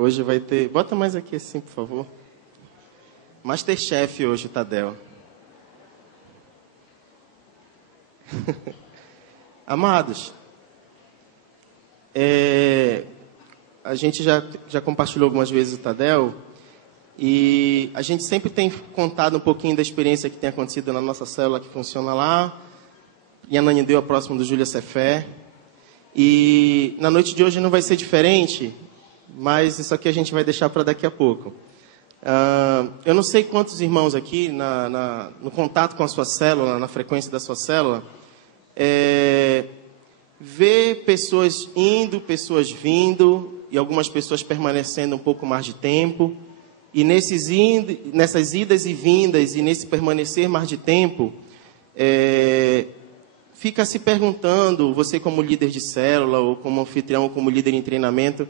Hoje vai ter... Bota mais aqui assim, por favor. Masterchef hoje, o Tadel. Amados, a gente já compartilhou algumas vezes o Tadel, e a gente sempre tem contado um pouquinho da experiência que tem acontecido na nossa célula que funciona lá, em Ananindeua, próximo do Júlia Cefé. E na noite de hoje não vai ser diferente, mas isso aqui a gente vai deixar para daqui a pouco. Eu não sei quantos irmãos aqui, no contato com a sua célula, na frequência da sua célula, vê pessoas indo, pessoas vindo, e algumas pessoas permanecendo um pouco mais de tempo. E nessas idas e vindas, e nesse permanecer mais de tempo, fica se perguntando, você como líder de célula, ou como anfitrião, ou como líder em treinamento,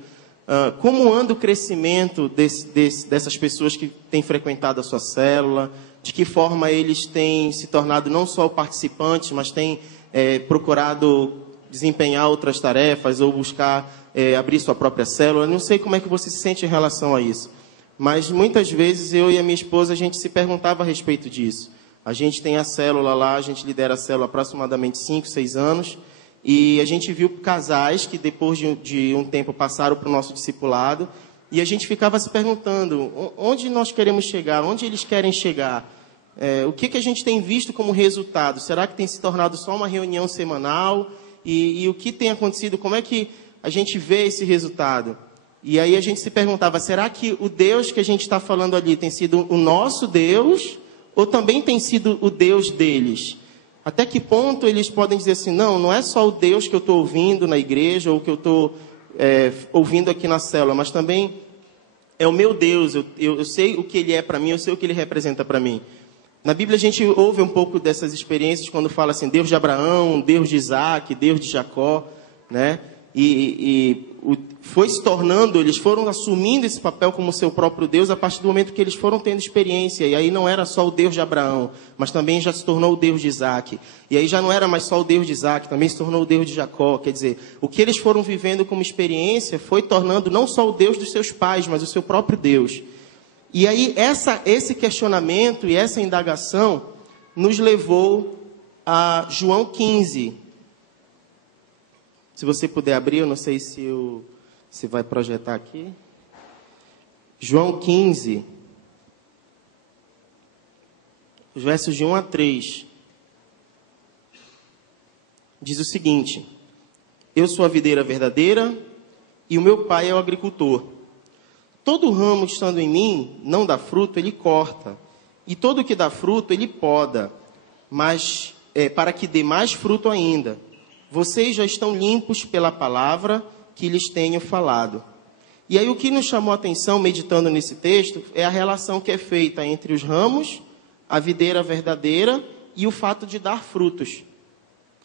como anda o crescimento dessas pessoas que têm frequentado a sua célula, de que forma eles têm se tornado não só participantes, mas têm procurado desempenhar outras tarefas, ou buscar abrir sua própria célula. Eu não sei como é que você se sente em relação a isso, mas muitas vezes eu e a minha esposa, a gente se perguntava a respeito disso. A gente tem a célula lá, a gente lidera a célula há aproximadamente 5, 6 anos, e a gente viu casais que depois de um tempo passaram para o nosso discipulado, e a gente ficava se perguntando, onde nós queremos chegar, onde eles querem chegar, o que a gente tem visto como resultado? Será que tem se tornado só uma reunião semanal? E o que tem acontecido? Como é que a gente vê esse resultado? E aí a gente se perguntava, será que o Deus que a gente está falando ali tem sido o nosso Deus, ou também tem sido o Deus deles? Até que ponto eles podem dizer assim, não é só o Deus que eu estou ouvindo na igreja, ou que eu estou ouvindo aqui na célula, mas também é o meu Deus, eu sei o que Ele é para mim, eu sei o que Ele representa para mim. Na Bíblia a gente ouve um pouco dessas experiências quando fala assim, Deus de Abraão, Deus de Isaac, Deus de Jacó, né? Foi se tornando, eles foram assumindo esse papel como seu próprio Deus a partir do momento que eles foram tendo experiência. E aí não era só o Deus de Abraão, mas também já se tornou o Deus de Isaac. E aí já não era mais só o Deus de Isaac, também se tornou o Deus de Jacó. Quer dizer, o que eles foram vivendo como experiência foi tornando não só o Deus dos seus pais, mas o seu próprio Deus. E aí esse questionamento e essa indagação nos levou a João 15. Se você puder abrir, eu não sei se vai projetar aqui. João 15, os versos de 1 a 3. Diz o seguinte: Eu sou a videira verdadeira e o meu pai é o agricultor. Todo ramo estando em mim não dá fruto, ele corta. E todo que dá fruto, ele poda, mas para que dê mais fruto ainda. Vocês já estão limpos pela palavra que lhes tenho falado. E aí o que nos chamou a atenção, meditando nesse texto, é a relação que é feita entre os ramos, a videira verdadeira e o fato de dar frutos.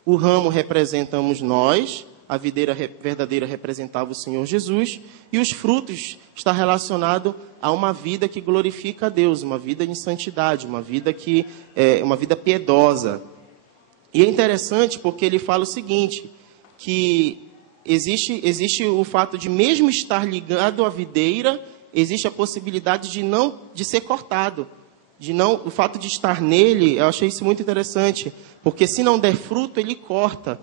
O ramo representamos nós, a videira verdadeira representava o Senhor Jesus, e os frutos está relacionado a uma vida que glorifica a Deus, uma vida em santidade, uma vida uma vida piedosa. E é interessante porque ele fala o seguinte, que existe o fato de mesmo estar ligado à videira, existe a possibilidade de ser cortado. O fato de estar nele, eu achei isso muito interessante, porque se não der fruto, ele corta.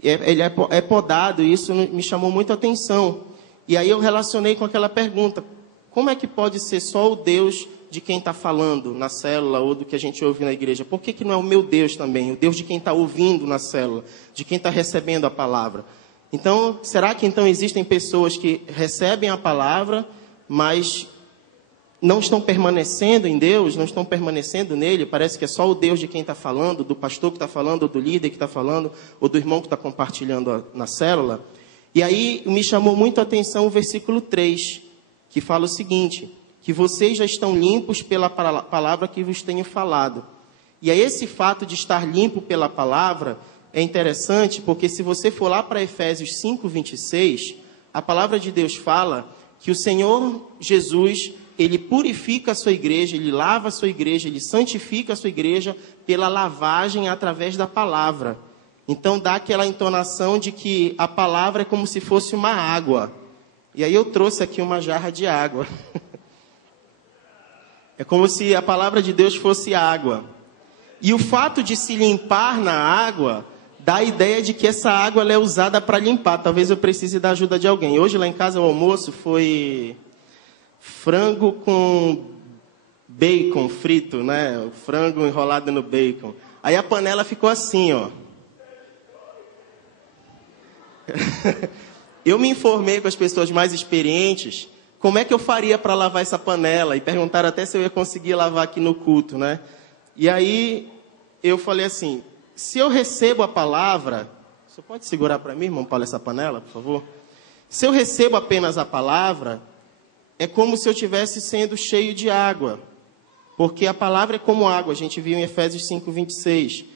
Ele é podado, e isso me chamou muito a atenção. E aí eu relacionei com aquela pergunta, como é que pode ser só o Deus de quem está falando na célula ou do que a gente ouve na igreja? Por que não é o meu Deus também? O Deus de quem está ouvindo na célula, de quem está recebendo a palavra. Então, será que então existem pessoas que recebem a palavra, mas não estão permanecendo em Deus, não estão permanecendo nele? Parece que é só o Deus de quem está falando, do pastor que está falando, ou do líder que está falando, ou do irmão que está compartilhando na célula. E aí me chamou muito a atenção o versículo 3, que fala o seguinte, que vocês já estão limpos pela palavra que vos tenho falado. E aí esse fato de estar limpo pela palavra é interessante, porque se você for lá para Efésios 5, 26, a palavra de Deus fala que o Senhor Jesus, ele purifica a sua igreja, ele lava a sua igreja, ele santifica a sua igreja pela lavagem através da palavra. Então dá aquela entonação de que a palavra é como se fosse uma água. E aí eu trouxe aqui uma jarra de água. É como se a palavra de Deus fosse água. E o fato de se limpar na água dá a ideia de que essa água ela é usada para limpar. Talvez eu precise da ajuda de alguém. Hoje lá em casa o almoço foi frango com bacon frito, né? O frango enrolado no bacon. Aí a panela ficou assim, ó. Eu me informei com as pessoas mais experientes como é que eu faria para lavar essa panela. E perguntaram até se eu ia conseguir lavar aqui no culto, né? E aí eu falei assim, se eu recebo a palavra... Você pode segurar para mim, irmão Paulo, essa panela, por favor? Se eu recebo apenas a palavra, é como se eu estivesse sendo cheio de água. Porque a palavra é como água, a gente viu em Efésios 5:26.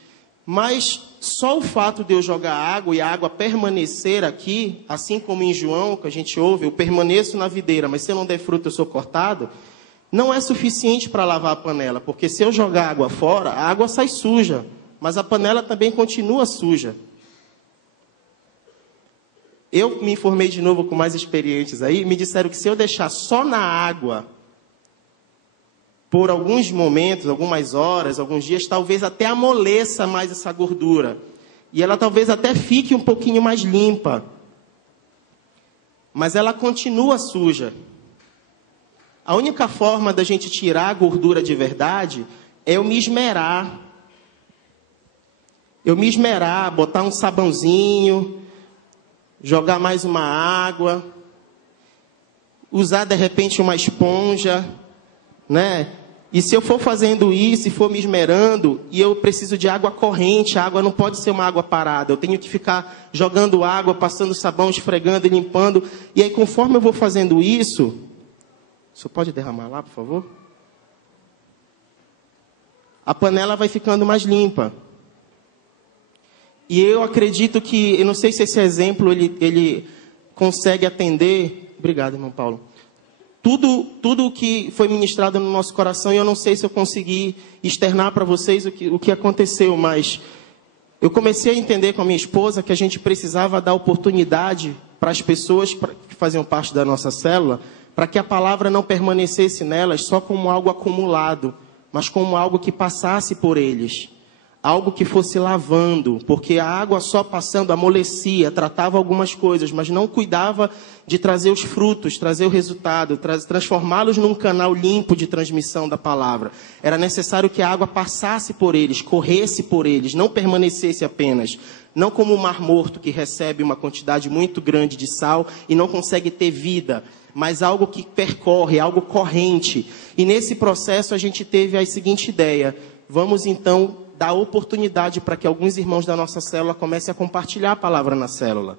Mas só o fato de eu jogar água e a água permanecer aqui, assim como em João, que a gente ouve, eu permaneço na videira, mas se eu não der fruto eu sou cortado, não é suficiente para lavar a panela. Porque se eu jogar água fora, a água sai suja, mas a panela também continua suja. Eu me informei de novo com mais experientes aí, me disseram que se eu deixar só na água por alguns momentos, algumas horas, alguns dias, talvez até amoleça mais essa gordura. E ela talvez até fique um pouquinho mais limpa. Mas ela continua suja. A única forma da gente tirar a gordura de verdade é eu me esmerar. Eu me esmerar, botar um sabãozinho, jogar mais uma água, usar de repente uma esponja, né? E se eu for fazendo isso, e for me esmerando, e eu preciso de água corrente, a água não pode ser uma água parada. Eu tenho que ficar jogando água, passando sabão, esfregando e limpando. E aí, conforme eu vou fazendo isso... O senhor pode derramar lá, por favor? A panela vai ficando mais limpa. E eu acredito que... Eu não sei se esse exemplo ele consegue atender... Obrigado, irmão Paulo. Tudo o que foi ministrado no nosso coração, e eu não sei se eu consegui externar para vocês o que aconteceu, mas eu comecei a entender com a minha esposa que a gente precisava dar oportunidade para as pessoas que faziam parte da nossa célula, para que a palavra não permanecesse nelas só como algo acumulado, mas como algo que passasse por eles. Algo que fosse lavando, porque a água só passando amolecia, tratava algumas coisas, mas não cuidava de trazer os frutos, trazer o resultado, transformá-los num canal limpo de transmissão da palavra. Era necessário que a água passasse por eles, corresse por eles, não permanecesse apenas. Não como o mar morto que recebe uma quantidade muito grande de sal e não consegue ter vida, mas algo que percorre, algo corrente. E nesse processo a gente teve a seguinte ideia: vamos então dar oportunidade para que alguns irmãos da nossa célula comecem a compartilhar a palavra na célula.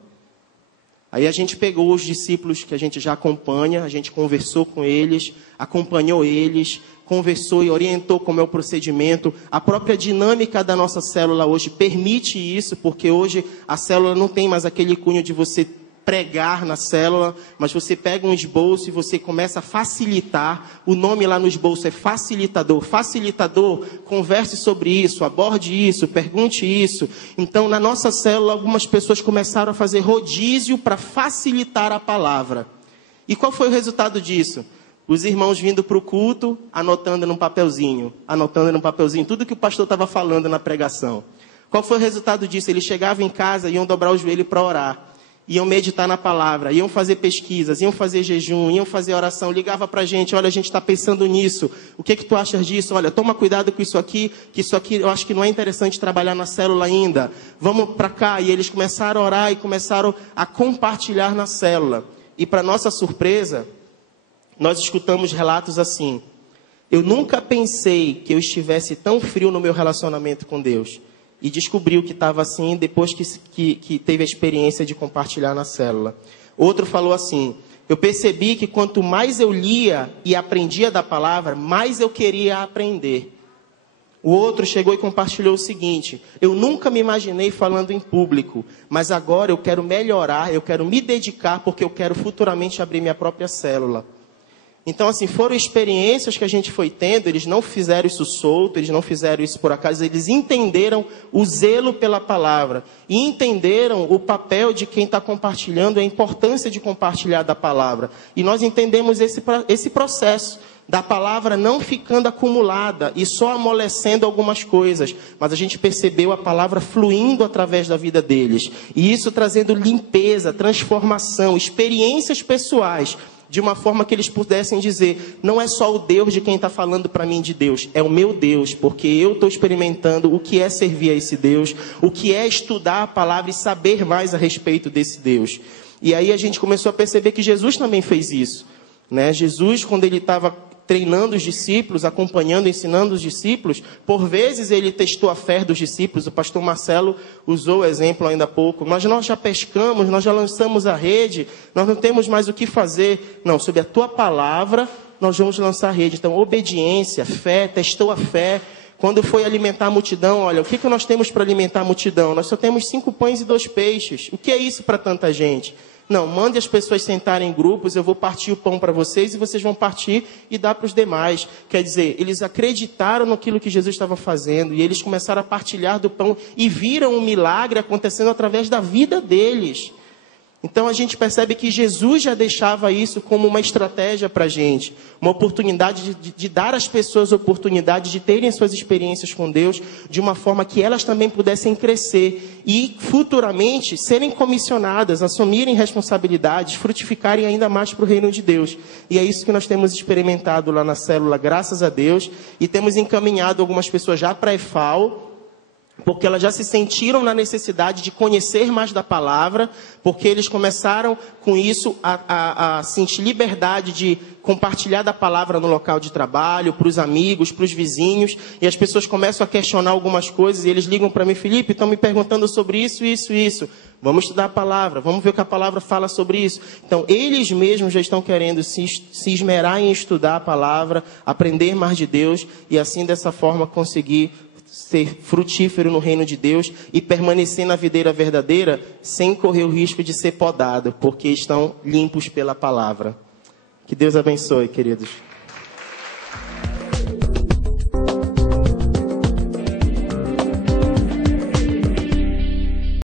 Aí a gente pegou os discípulos que a gente já acompanha, a gente conversou com eles, acompanhou eles, conversou e orientou como é o procedimento. A própria dinâmica da nossa célula hoje permite isso, porque hoje a célula não tem mais aquele cunho de você pregar na célula, mas você pega um esboço e você começa a facilitar. O nome lá no esboço é facilitador. Facilitador, converse sobre isso, aborde isso, pergunte isso. Então, na nossa célula, algumas pessoas começaram a fazer rodízio para facilitar a palavra. E qual foi o resultado disso? Os irmãos vindo para o culto, anotando num papelzinho, tudo que o pastor estava falando na pregação. Qual foi o resultado disso? Eles chegavam em casa e iam dobrar o joelho para orar. Iam meditar na palavra, iam fazer pesquisas, iam fazer jejum, iam fazer oração, ligava para a gente: olha, a gente está pensando nisso, o que tu achas disso? Olha, toma cuidado com isso aqui, que isso aqui eu acho que não é interessante trabalhar na célula ainda, vamos para cá. E eles começaram a orar e começaram a compartilhar na célula. E para nossa surpresa, nós escutamos relatos assim: eu nunca pensei que eu estivesse tão frio no meu relacionamento com Deus. E descobriu que estava assim depois que teve a experiência de compartilhar na célula. Outro falou assim: eu percebi que quanto mais eu lia e aprendia da palavra, mais eu queria aprender. O outro chegou e compartilhou o seguinte: eu nunca me imaginei falando em público, mas agora eu quero melhorar, eu quero me dedicar, porque eu quero futuramente abrir minha própria célula. Então, assim, foram experiências que a gente foi tendo, eles não fizeram isso solto, eles não fizeram isso por acaso, eles entenderam o zelo pela palavra e entenderam o papel de quem está compartilhando, a importância de compartilhar da palavra. E nós entendemos esse processo da palavra não ficando acumulada e só amolecendo algumas coisas, mas a gente percebeu a palavra fluindo através da vida deles. E isso trazendo limpeza, transformação, experiências pessoais, de uma forma que eles pudessem dizer, não é só o Deus de quem está falando para mim de Deus, é o meu Deus, porque eu estou experimentando o que é servir a esse Deus, o que é estudar a palavra e saber mais a respeito desse Deus. E aí a gente começou a perceber que Jesus também fez isso, né? Jesus, quando ele estava treinando os discípulos, acompanhando, ensinando os discípulos, por vezes ele testou a fé dos discípulos. O pastor Marcelo usou o exemplo ainda há pouco. Nós já pescamos, nós já lançamos a rede, nós não temos mais o que fazer. Não, sob a tua palavra, nós vamos lançar a rede. Então, obediência, fé, testou a fé. Quando foi alimentar a multidão, olha, o que nós temos para alimentar a multidão? Nós só temos 5 pães e 2 peixes. O que é isso para tanta gente? Não, mande as pessoas sentarem em grupos, eu vou partir o pão para vocês e vocês vão partir e dar para os demais. Quer dizer, eles acreditaram naquilo que Jesus estava fazendo e eles começaram a partilhar do pão e viram um milagre acontecendo através da vida deles. Então a gente percebe que Jesus já deixava isso como uma estratégia para a gente, uma oportunidade de dar às pessoas a oportunidade de terem suas experiências com Deus, de uma forma que elas também pudessem crescer e futuramente serem comissionadas, assumirem responsabilidades, frutificarem ainda mais para o reino de Deus. E é isso que nós temos experimentado lá na célula, graças a Deus, e temos encaminhado algumas pessoas já para a EFAO, porque elas já se sentiram na necessidade de conhecer mais da palavra, porque eles começaram com isso a sentir liberdade de compartilhar da palavra no local de trabalho, para os amigos, para os vizinhos, e as pessoas começam a questionar algumas coisas, e eles ligam para mim, Felipe, estão me perguntando sobre isso, isso, isso. Vamos estudar a palavra, vamos ver o que a palavra fala sobre isso. Então, eles mesmos já estão querendo se esmerar em estudar a palavra, aprender mais de Deus, e assim, dessa forma, conseguir ser frutífero no reino de Deus e permanecer na videira verdadeira sem correr o risco de ser podado, porque estão limpos pela palavra. Que Deus abençoe, queridos.